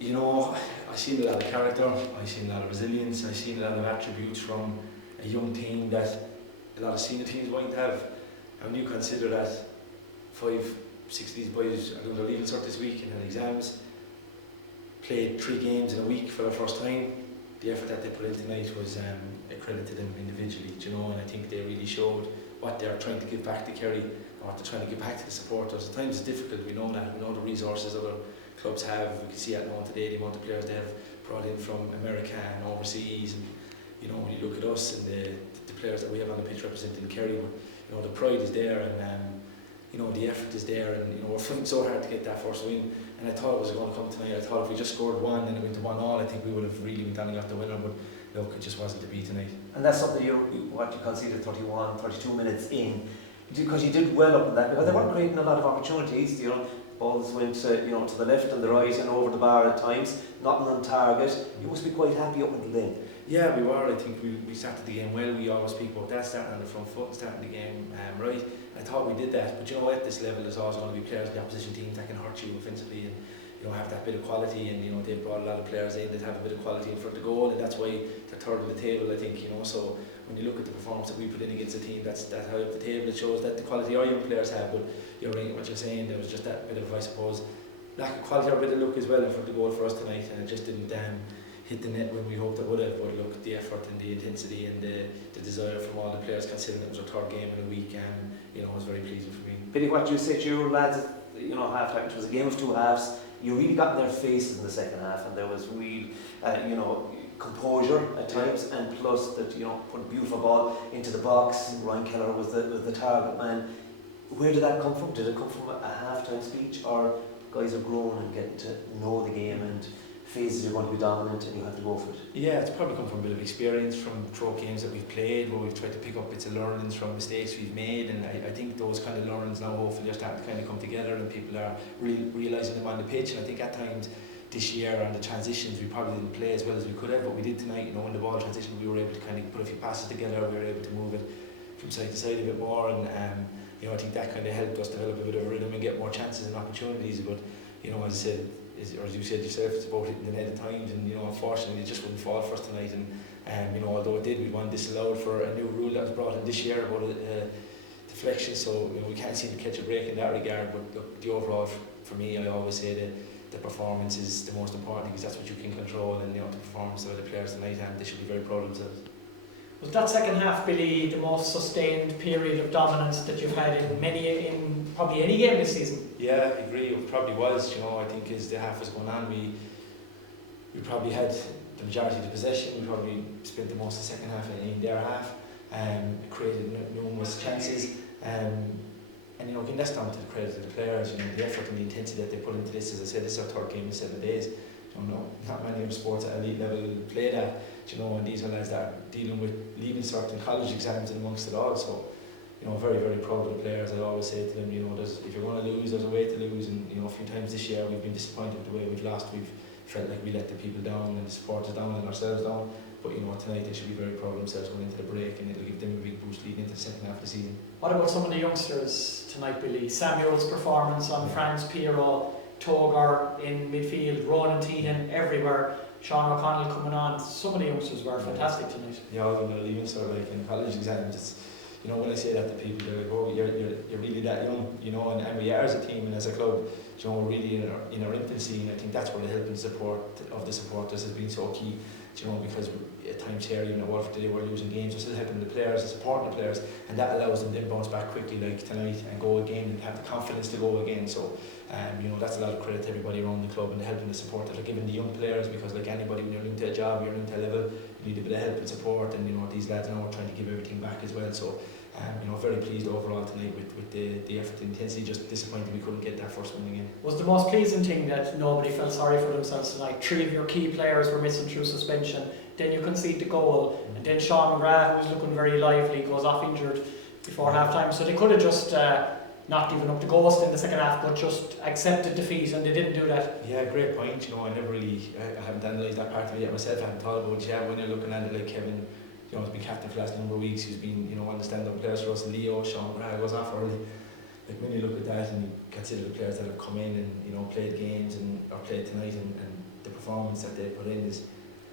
You know, I've seen a lot of character, I've seen a lot of resilience, I've seen a lot of attributes from a young team that a lot of senior teams won't have. And when you consider that 5, 6 of these boys are doing their leaving cert this week and had exams, played 3 games in a week for the first time, the effort that they put in tonight was a credit to them individually, you know, and I think they really showed what they're trying to give back to Kerry, or what they're trying to give back to the supporters. At times it's difficult, we know that, we know the resources other clubs have. We can see Athlone today, the amount of players they have brought in from America and overseas, and you know, when you look at us and the players that we have on the pitch representing Kerry, you know, the pride is there, and you know, the effort is there, and you know, we're fighting so hard to get that first win. And I thought it was going to come tonight. I thought if we just scored 1 and it went to 1-1, I think we would have really went down and got the winner, but look, it just wasn't to be tonight. And that's something what you conceded 31, 32 minutes in, because you did well up in that, because they weren't creating a lot of opportunities, you know. Balls went to the left and the right and over the bar at times, nothing on target. You must be quite happy up until then. Yeah, we were. I think we started the game well. We always speak about that, starting on the front foot and starting the game right. I thought we did that, but you know, at this level there's always going to be players in the opposition teams that can hurt you offensively and you know, have that bit of quality, and you know, they've brought a lot of players in that have a bit of quality in front of the goal, and that's why they're third on the table, I think, you know. So when you look at the performance that we put in against a team that's that high up the table, it shows that the quality our young players have. But you're right what you're saying, there was just that bit of, I suppose, lack of quality or a bit of luck as well in front of the goal for us tonight, and it just didn't hit the net when we hoped it would have. But look, the effort and the intensity and the desire from all the players, considering it was our third game in a week, you know, was very pleasing for me. Billy, what you said to your lads at, you know, half time, it was a game of 2 halves. You really got in their faces in the second half, and there was real, you know, composure at times, and plus that, you know, put a beautiful ball into the box. Ryan Keller was the target man. Where did that come from? Did it come from a half-time speech, or guys are grown and getting to know the game and phases you're going to be dominant and you have to go for it? Yeah, it's probably come from a bit of experience from throughout games that we've played, where we've tried to pick up bits of learnings from mistakes we've made, and I think those kind of learnings now hopefully are starting to kind of come together, and people are realising them on the pitch. And I think at times this year on the transitions we probably didn't play as well as we could have, but we did tonight. You know, when the ball transitioned, we were able to kind of put a few passes together, we were able to move it from side to side a bit more, and you know, I think that kind of helped us develop a bit of a rhythm and get more chances and opportunities. But you know, as I said, or as you said yourself, it's about hitting the net at times, and you know, unfortunately it just wouldn't fall for us tonight. And you know, although it did, we won disallowed for a new rule that was brought in this year about deflection, so you know, we can't seem to catch a break in that regard. But look, the overall, for me, I always say that the performance is the most important thing, because that's what you can control, and you know, the performance of the players tonight, and they should be very proud of themselves. Was that second half, Billy, the most sustained period of dominance that you've had in probably any game this season? Yeah, I agree. It probably was. You know, I think as the half was going on, we probably had the majority of the possession. We probably spent the most of the second half in their half, created numerous chances, and you know, again, that's down to the credit of the players. You know, the effort and the intensity that they put into this. As I said, this is our third game in 7 days. You know, not many other sports at elite level play that. You know, and these are lads that are dealing with leaving certain college exams and amongst it all. So, you know, very, very proud of the players. I always say to them, you know, if you're going to lose, there's a way to lose. And you know, a few times this year we've been disappointed with the way we've lost. We've felt like we let the people down and the supporters down and ourselves down. But you know, tonight they should be very proud of themselves going into the break, and it'll give them a big boost leading into the second half of the season. What about some of the youngsters tonight, Billy? Samuel's performance on Franz Piero, Togar in midfield, Ronan Teenan everywhere, Sean O'Connell coming on. Some of the youngsters were fantastic tonight. Yeah, all of them are leaving sort of like in college exams. It's, you know, when I say that to people, they're like, oh, you're really that young, you know, and we are as a team and as a club, you know, we're really in our infancy, and I think that's where the help and support of the supporters has been so key. You know, because at times here, even at Waterford today, we're losing games, we're still helping the players, supporting the players, and that allows them to bounce back quickly like tonight and go again and have the confidence to go again. So, you know, that's a lot of credit to everybody around the club and the help and the support that they're giving the young players, because like anybody, when you're new to a job, you're new to a level, you need a bit of help and support, and you know, these lads now are trying to give everything back as well. So, you know, very pleased overall tonight with the effort and intensity. Just disappointed we couldn't get that first win again. Was the most pleasing thing that nobody felt sorry for themselves tonight? 3 of your key players were missing through suspension, then you concede the goal, and then Sean McGrath, who was looking very lively, goes off injured before half time. So they could have just not given up the ghost in the second half, but just accepted defeat, and they didn't do that. Yeah, great point. You know, I haven't analysed that part of it yet myself. I haven't thought about it yet. When you're looking at it, like Kevin, you know, he's been captain for the last number of weeks. He's been, you know, one of the stand-up players for us. Leo, Sean McGrath goes off early. Like when you look at that and you consider the players that have come in and, you know, played games or played tonight and the performance that they put in is,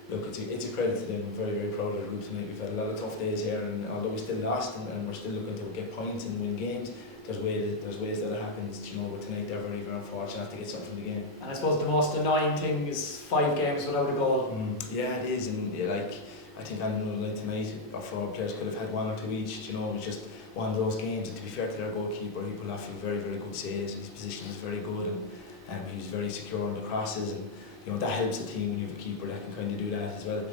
look, it's a credit to them. I'm very, very proud of the group tonight. We've had a lot of tough days here, and although we still lost and we're still looking to get points and win games, there's ways that it happens. You know, but tonight they're very, very unfortunate to get something from the game. And I suppose the most annoying thing is 5 games without a goal. Yeah, it is, and like I think on another night tonight, our 4 players could have had 1 or 2 each. You know, it was just one of those games. And to be fair to their goalkeeper, he pulled off a very, very good saves. His position was very good, and he was very secure on the crosses, and you know that helps the team when you have a keeper that can kind of do that as well.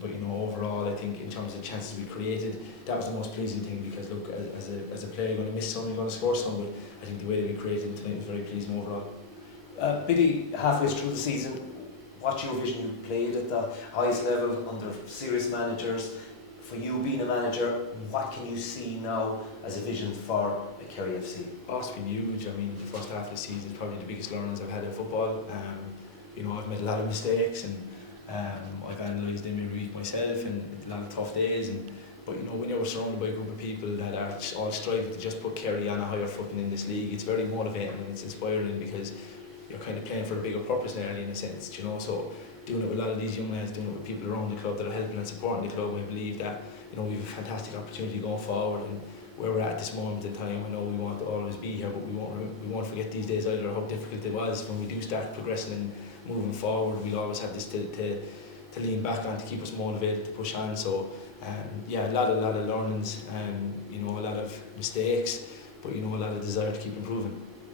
But you know, overall, I think in terms of the chances we created, that was the most pleasing thing, because look, as a player, you're going to miss some, you're going to score some, but I think the way that we created tonight was very pleasing overall. Maybe halfway through the season, what's your vision? You played at the highest level under serious managers. For you being a manager, what can you see now as a vision for a Kerry FC? Oh, it's been huge. I mean, the first half of the season is probably the biggest learnings I've had in football. You know, I've made a lot of mistakes, and I've analysed them every week myself, and a lot of tough days. But you know, when you're surrounded by a group of people that are all striving to just put Kerry on a higher footing in this league, it's very motivating and it's inspiring, because you're kind of playing for a bigger purpose nearly, in a sense, you know. So doing it with a lot of these young lads, doing it with people around the club that are helping and supporting the club, I believe that, you know, we have a fantastic opportunity going forward. And where we're at this moment in time, I know we want to always be here, but we won't forget these days either how difficult it was. When we do start progressing and moving forward, we'll always have this to lean back on, to keep us motivated, to push on. So yeah, a lot of learnings, you know, a lot of mistakes, but you know, a lot of desire to keep improving.